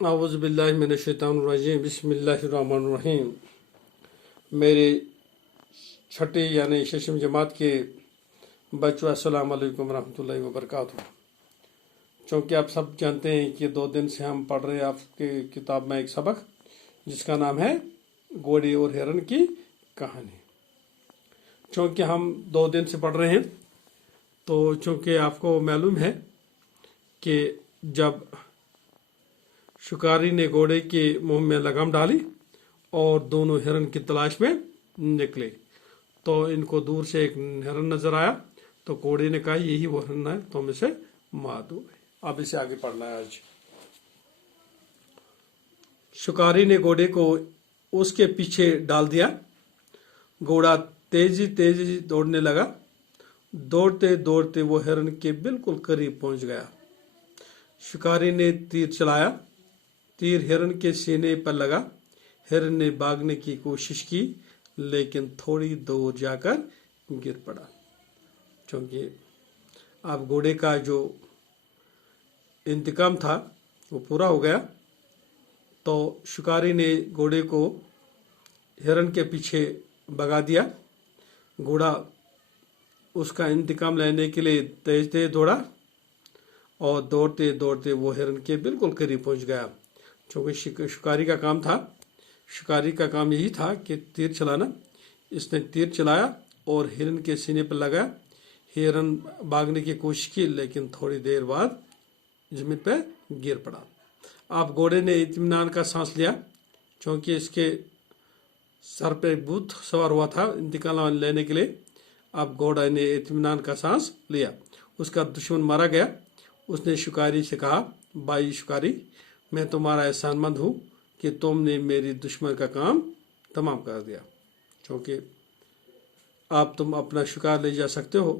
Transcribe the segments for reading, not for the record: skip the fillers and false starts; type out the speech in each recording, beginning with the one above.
اعوذ باللہ من الشیطان الرجیم بسم اللہ الرحمن الرحیم۔ میرے چھٹی یعنی ششم جماعت کے بچوں السلام علیکم ورحمۃ اللہ وبرکاتہ۔ چونکہ آپ سب جانتے ہیں کہ 2 دن سے ہم پڑھ رہے ہیں آپ کے کتاب میں ایک سبق جس کا نام ہے گھوڑے اور ہرن کی کہانی۔ چونکہ ہم 2 دن سے پڑھ رہے ہیں تو چونکہ آپ کو معلوم ہے کہ جب شکاری نے گھوڑے کے منہ میں لگام ڈالی اور دونوں ہرن کی تلاش میں نکلے تو ان کو دور سے ایک ہرن نظر آیا تو گھوڑے نے کہا یہی وہ ہرن ہے، تو ہم اسے مار دو۔ اب اسے آگے پڑھنا ہے آج۔ شکاری نے گھوڑے کو اس کے پیچھے ڈال دیا، گھوڑا تیزی دوڑنے لگا۔ دوڑتے دوڑتے وہ ہرن کے بالکل قریب پہنچ گیا۔ شکاری نے تیر چلایا، تیر ہرن کے سینے پر لگا۔ ہرن نے بھاگنے کی کوشش کی لیکن تھوڑی دور جا کر گر پڑا۔ چونکہ اب گھوڑے کا جو انتقام تھا وہ پورا ہو گیا تو شکاری نے گھوڑے کو ہرن کے پیچھے بھگا دیا۔ گھوڑا اس کا انتقام لینے کے لیے تیز دوڑا اور دوڑتے دوڑتے وہ ہرن کے بالکل قریب پہنچ گیا۔ چونکہ شکاری کا کام تھا، شکاری کا کام یہی تھا کہ تیر چلانا۔ اس نے تیر چلایا اور ہرن کے سینے پر لگا۔ ہرن بھاگنے کی کوشش کی لیکن تھوڑی دیر بعد زمین پہ گر پڑا۔ اب گھوڑے نے اطمینان کا سانس لیا، چونکہ اس کے سر پہ بھوت سوار ہوا تھا انتقام لینے کے لیے۔ اب گھوڑے نے اطمینان کا سانس لیا، اس کا دشمن مارا گیا۔ اس نے شکاری سے کہا، بھائی شکاری، میں تمہارا احسان مند ہوں کہ تم نے میری دشمن کا کام تمام کر دیا۔ چونکہ اب تم اپنا شکار لے جا سکتے ہو۔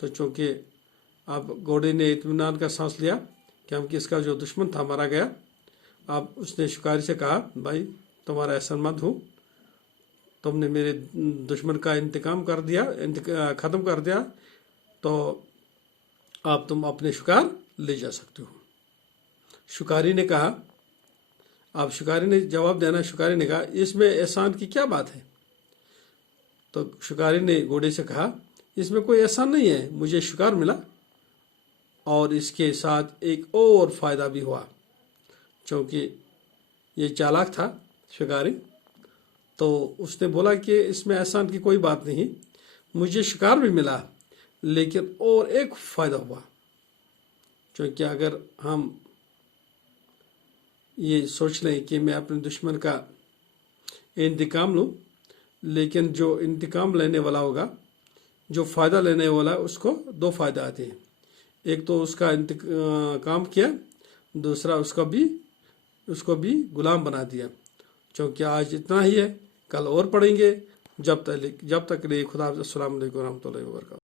تو چونکہ اب گھوڑے نے اطمینان کا سانس لیا کہ ہم اس کا جو دشمن تھا مارا گیا۔ اب اس نے شکاری سے کہا، بھائی تمہارا احسان مند ہوں، تم نے میرے دشمن کا انتقام کر دیا، ختم کر دیا، تو اب تم اپنے شکار لے جا سکتے ہو۔ شکاری نے کہا، اب شکاری نے جواب دینا، شکاری نے کہا اس میں احسان کی کیا بات ہے؟ تو شکاری نے گھوڑے سے کہا، اس میں کوئی احسان نہیں ہے، مجھے شکار ملا اور اس کے ساتھ ایک اور فائدہ بھی ہوا۔ چونکہ یہ چالاک تھا شکاری، تو اس نے بولا کہ اس میں احسان کی کوئی بات نہیں، مجھے شکار بھی ملا لیکن اور ایک فائدہ ہوا۔ چونکہ اگر ہم یہ سوچ لیں کہ میں اپنے دشمن کا انتقام لوں، لیکن جو انتقام لینے والا ہوگا، جو فائدہ لینے والا ہے، اس کو 2 فائدہ آتے ہیں۔ ایک تو اس کا انتقام کیا، دوسرا اس کو بھی غلام بنا دیا۔ چونکہ آج اتنا ہی ہے، کل اور پڑھیں گے۔ جب تک خدا حافظ، السلام علیکم ورحمۃ اللہ وبرکاتہ۔